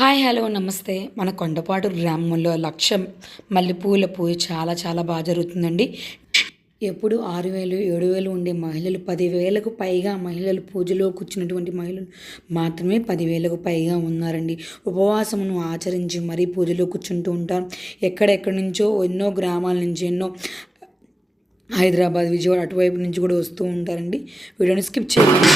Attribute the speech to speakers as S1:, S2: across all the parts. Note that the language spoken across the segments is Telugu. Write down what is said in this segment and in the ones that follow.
S1: హాయ్ హలో నమస్తే. మన కొండపాటు గ్రామంలో లక్ష మల్లెపూల పూజ చాలా చాలా బాగా జరుగుతుందండి. ఎప్పుడు ఆరు వేలు ఏడు వేలు ఉండే మహిళలు పదివేలకు పైగా మహిళలు పూజలో కూర్చున్నటువంటి మహిళలు మాత్రమే పదివేలకు పైగా ఉన్నారండి. ఉపవాసమును ఆచరించి మరీ పూజలో కూర్చుంటూ ఉంటారు ఎక్కడెక్కడి నుంచో ఎన్నో గ్రామాల నుంచి ఎన్నో హైదరాబాద్ విజయవాడ అటువైపు నుంచి కూడా వస్తూ ఉంటారండి. వీడియోని స్కిప్ చేయండి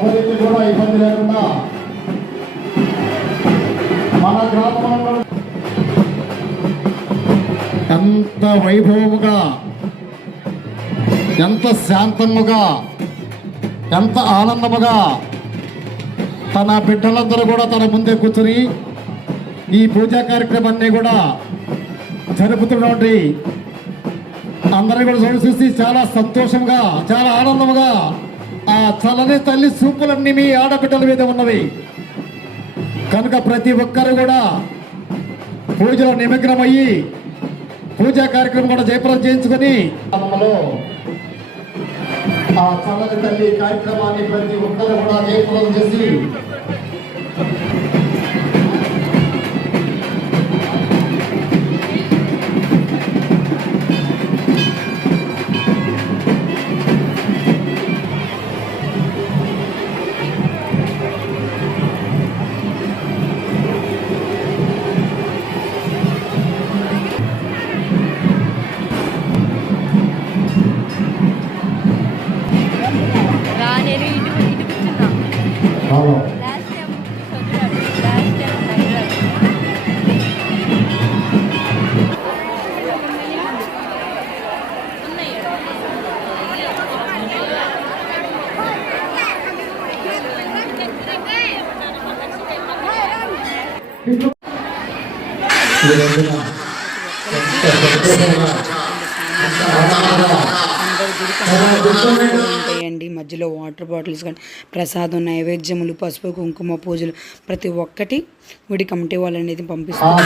S2: ఎవరికి కూడా ఇబ్బంది లేకుండా మన గ్రామంలో ఎంత వైభవముగా ఎంత శాంతముగా ఎంత ఆనందముగా తన బిడ్డలందరూ కూడా తన ముందే కూర్చుని ఈ పూజా కార్యక్రమాన్ని కూడా జరుపుతున్నటువంటి అందరూ కూడా చూసి చూసి చాలా సంతోషంగా చాలా ఆనందంగా ఆ చల్లని తల్లి చూపులన్నీ మీ ఆడబిడ్డల మీద ఉన్నవి. కనుక ప్రతి ఒక్కరు కూడా పూజలో నిమగ్నమయ్యి పూజా కార్యక్రమం కూడా జయప్రదం చేయించుకొని ఆ చల్లని తల్లి కార్యక్రమాన్ని ప్రతి ఒక్కరు కూడా జయప్రదం చేసి
S1: ఉంటాయండి మధ్యలో వాటర్ బాటిల్స్ కానీ ప్రసాదం నైవేద్యములు పసుపు కుంకుమ పూజలు ప్రతి ఒక్కటి గుడి కమిటీ వాళ్ళు అనేది పంపిస్తారు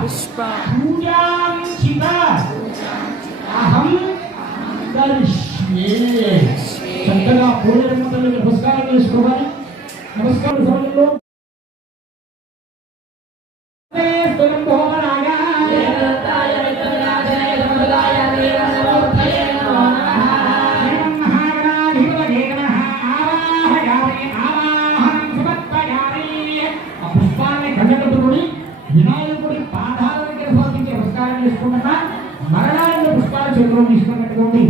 S3: పుష్ప. చక్కగా పూజ నమస్కారం. చేసుకోవాలి నమస్కారం సమయంలో వినాయకుడి పాదాల దగ్గర సమర్పించి నమస్కారం చేసుకుంటున్నా మరణాలను పుష్పాలు చేతిలో తీసుకున్నట్టుకోండి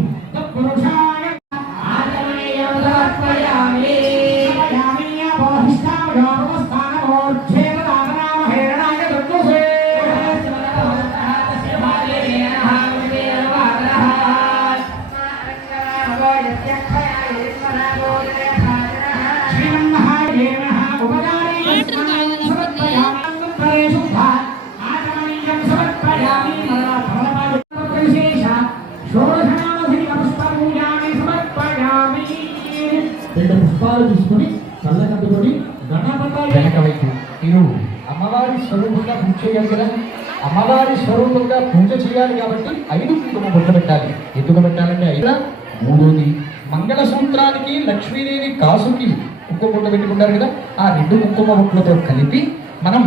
S3: తీసుకుని కళ్ళకట్టుకొని గణపతి వెనక వైపు మీరు అమ్మవారి స్వరూపంగా పూజ చేయాలి కదా. అమ్మవారి స్వరూపంగా పూజ చేయాలి కాబట్టి ఐదు కుంకుమ బొట్టు పెట్టాలి. ఎందుకు పెట్టాలంటే ఐదు? మూడోది మంగళసూత్రానికి లక్ష్మీదేవి కాసుకి కుంకుమ బొట్టు పెట్టుకుంటారు కదా. ఆ రెండు కుంకుమ బొట్లతో కలిపి మనం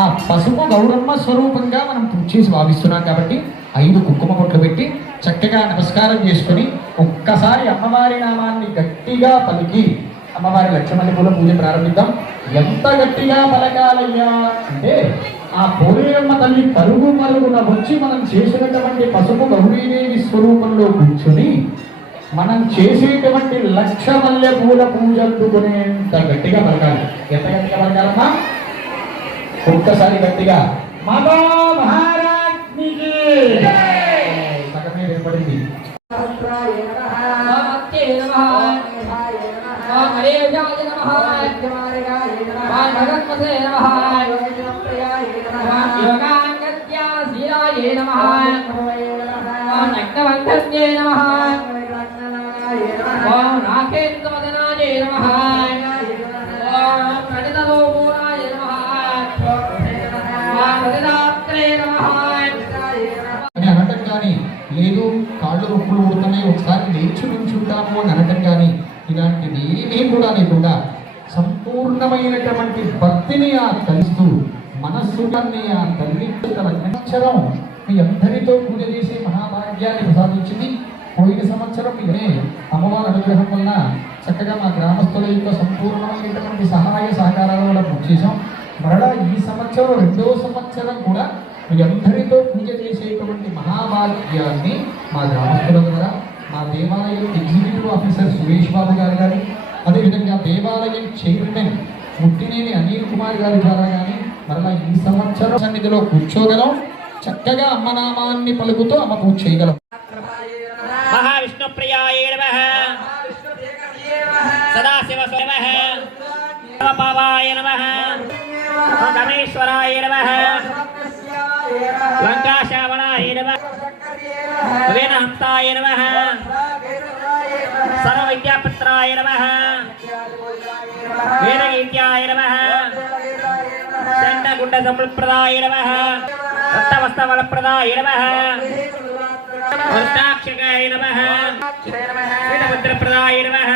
S3: ఆ పసుపు గౌరమ్మ స్వరూపంగా మనం పూజ చేసి భావిస్తున్నాం కాబట్టి ఐదు కుంకుమ బొట్లు పెట్టి చక్కగా నమస్కారం చేసుకొని ఒక్కసారి అమ్మవారి నామాన్ని గట్టిగా పలికి. అమ్మవారి లక్ష్మణి పూల పూజ ప్రారంభిద్దాం. ఎంత గట్టిగా పలకాలయ్యా అంటే ఆ పోలేరమ్మ తల్లి పరుగు పరుగున వచ్చి మనం చేసినటువంటి పసుపు గౌరీదేవి స్వరూపంలో కూర్చుని మనం చేసేటువంటి లక్ష మల్లె పూల పూజ అందుకునేంత గట్టిగా పలకాలి. ఎంత గట్టిగా పలకాలమ్మా? ఒక్కసారి గట్టిగా. మాతా మహారాజ్నికి. సగమే ఏర్పడింది.
S4: హరేశాయ నమః ఓం భగవతే నమః ఓం యోగాంగత్యా శ్రీరాయ నమః ఓం నగ్నవంధన్యే నమః ఓం నాకేంద్రవదనాయ నమః ఓం ప్రణితలోమూరాయ నమః ఓం ప్రతిదాత్రే నమః
S3: అని అనటం కానీ లేదు. కాళ్ళు నొప్పులు పుడుతున్నాయి ఒకసారి లేచి నుంచుంటాము అని అనటం కానీ ఇలాంటిది ఏమీ కూడా లేకుండా సంపూర్ణమైనటువంటి భక్తిని ఆ కలిస్తూ మనస్సుని ఆ తల్లి సంవత్సరం మీ అందరితో పూజ చేసే మహాభాగ్యాన్ని ప్రసాదించింది. పోయిన సంవత్సరం ఇదే అమ్మవారి అనుగ్రహం వల్ల చక్కగా మా గ్రామస్తుల యొక్క సంపూర్ణమైనటువంటి సహాయ సహకారాలు కూడా పూజ చేసాం మరలా ఈ సంవత్సరం రెండో సంవత్సరం కూడా మీ అందరితో పూజ చేసేటువంటి మహాభాగ్యాన్ని మా గ్రామస్తుల ద్వారా ఆ దేవాలయం ఎగ్జిక్యూటివ్ ఆఫీసర్ సురేష్ బాబు గారు కానీ అదేవిధంగా దేవాలయం చైర్మన్ ముట్టినేని అనిల్ కుమార్ గారి ద్వారా కానీ మరలా ఈ సంవత్సరం సన్నిధిలో కూర్చోగలం. చక్కగా అమ్మ నామాన్ని పలుకుతూ అమ్మ పూజ చేయగలం.
S5: మహావిష్ణు ప్రియాయ నమ. సదాశివ స్వయమః శివపావాయ నమః. గమేశ్వరాయ लङ्काशावणाय नमः वेदहन्ताय नमः सर्वविद्यापत्राय नमः वेदगीत्याय नमः चण्डगुण्डसम्प्रदाय नमः रक्तवस्तवलप्रदाय नमः वृष्टाक्षकाय नमः वीरभद्रप्रदाय नमः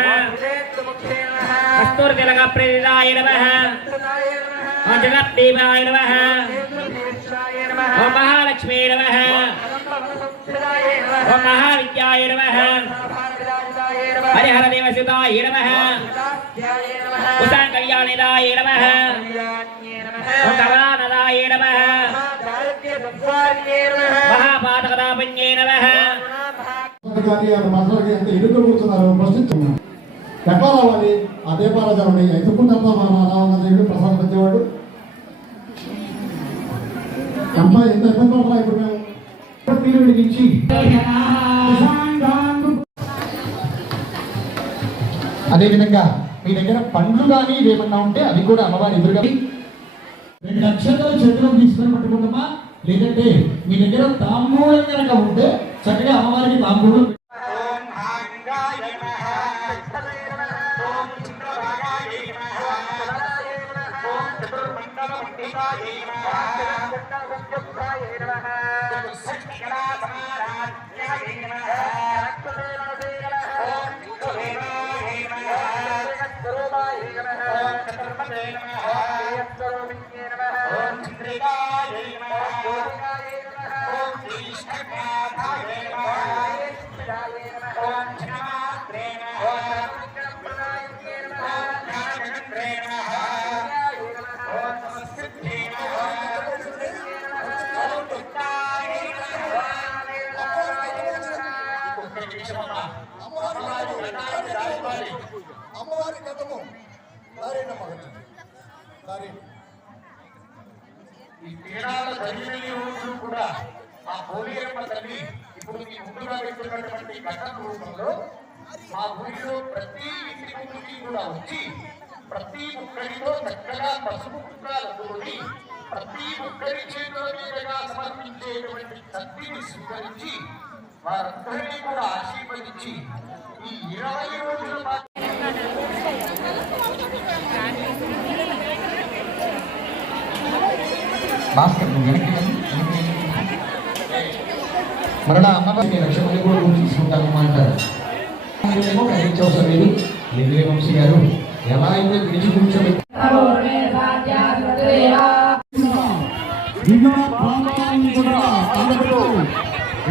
S5: कस्तूर्तिलकप्रेरिताय नमः ॐ जगद्देवाय नमः ఓం మహాలక్ష్మీ నమ ఓం మహావిద్యాయ నమ హరిహర దేవసుతాయ నమ ఉషా కళ్యాణిదాయ నమ ఓం కమలానదాయ నమ
S2: మహాపాతకదాపన్యే నమ మాట్లాడి అంటే ఎట్లా రావాలి ఆ దీపారాజావుని ఎందుకు తప్ప మా నాన్న ప్రసాదం పెట్టేవాడు ఎంత ఎంత ఇబ్బంది ఇప్పుడు మేము
S3: అదేవిధంగా మీ దగ్గర పండ్లు కానీ ఏమన్నా ఉంటే అవి కూడా అమ్మవారి ఎదురుగా రెండు నక్షత్రాలు చేతిలో తీసుకొని పట్టుకుంటామా? లేదంటే మీ దగ్గర తాంబూలం కనుక ఉంటే చక్కగా అమ్మవారికి తాంబూలం ఈ తీరాల తల్లి రోజు కూడా ఆ పోలీరమ్మ తల్లి ఇప్పుడు మీ ముందుగా పెట్టుకున్నటువంటి ఘటన రూపంలో మా ఊరిలో ప్రతి ఇంటి ముందుకి కూడా వచ్చి ప్రతి ఒక్కరితో చక్కగా పసుపు కుట్రాలు ప్రతి ఒక్కరి చేతుల మీదుగా సమర్పించేటువంటి శక్తిని స్వీకరించి వారందరినీ కూడా ఆశీర్వదించి ఈ ఇరవై రోజుల పాటు భాస్కర్ నువ్వు వెనక్కి. మరలా అమ్మవారికి లక్ష్మణుని కూడా తీసుకుంటాము అంటారు. గ్రహించవసరం లేదు. లింగలే వంశీ గారు ఎలా అయితే విడిచి కూర్చోబెట్టి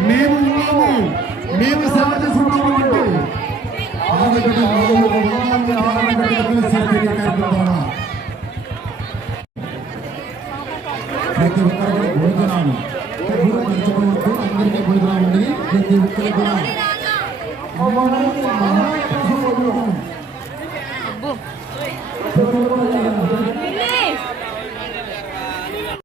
S2: మేము ఉన్నాము. మేము సేవ చేసుకుంటాము అంటే ప్రతి ఒక్కరు కూడా భోజనాలు ఎవరు మర్చిపోవద్దు అందరికీ భోజనాలు ఉన్నాయి ప్రతి ఒక్కరు కూడా.
S6: అబ్బో
S2: ఎవరు కూడా